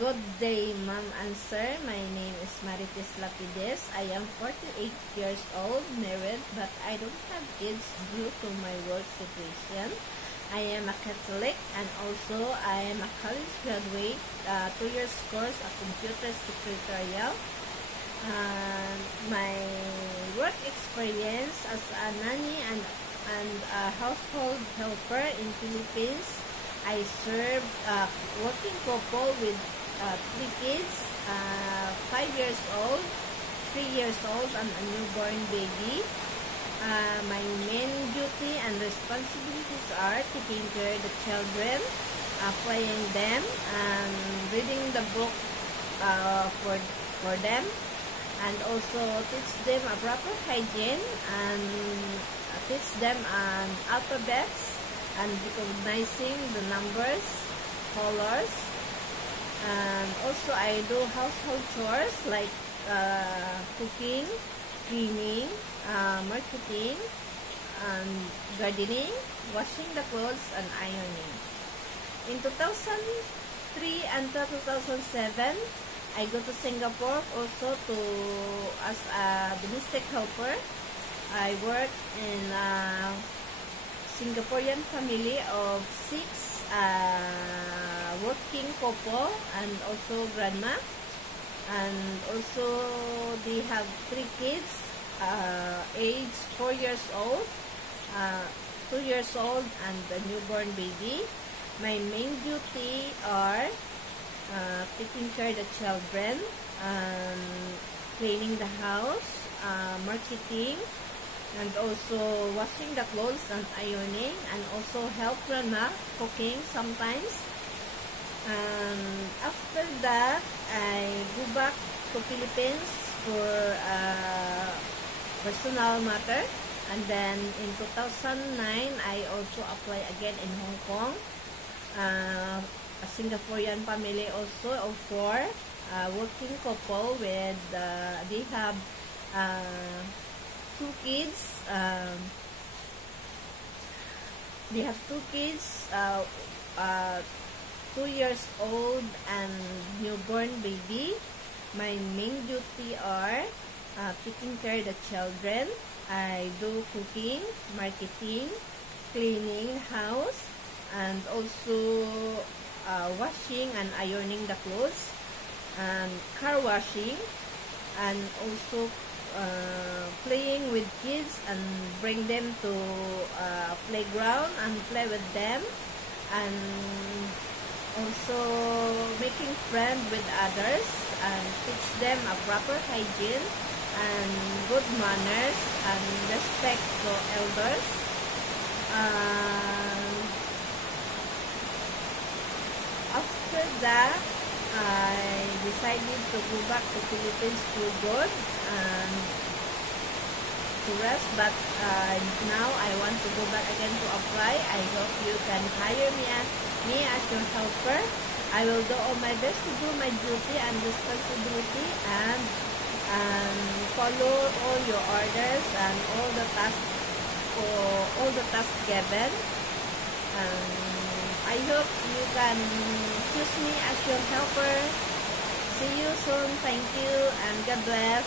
Good day, ma'am and sir. My name is Marites Lapides. I am 48 years old, married, but I don't have kids due to my work situation. I am a Catholic, and also I am a college graduate, 2 years course, a computer secretarial. My work experience as a nanny and a household helper in Philippines. I served a working couple with 3 kids, 5 years old, 3 years old, and a newborn baby. My main duty and responsibilities are taking care of the children, playing them, and reading the book for them, and also teach them a proper hygiene and teach them alphabets and recognizing the numbers, colors. And also I do household chores like cooking, cleaning, marketing, and gardening, washing the clothes, and ironing. In 2003 until 2007, I go to Singapore also as a domestic helper. I work in a Singaporean family of 6 working couple and also grandma, and also they have 3 kids, age 4 years old, 2 years old, and a newborn baby. My main duty are taking care of the children, cleaning the house, marketing, and also washing the clothes and ironing, and also help grandma cooking sometimes. And after that, I go back to Philippines for personal matter. And then in 2009, I also apply again in Hong Kong. A Singaporean family also of 4, working couple with they have 2 kids. They have 2 kids, 2 years old and newborn baby. My main duty are taking care of the children. I do cooking, marketing, cleaning house, and also washing and ironing the clothes, and car washing, and also playing with kids and bring them to playground and play with them, and also making friends with others and teach them a proper hygiene and good manners and respect for elders. After that, I decided to go back to Philippines for good and to rest, but now I want to go back again to apply. I hope you can hire me as your helper. I will do all my best to do my duty and responsibility and follow all your orders and all the tasks given. I hope you can choose me as your helper. See you soon. Thank you and God bless.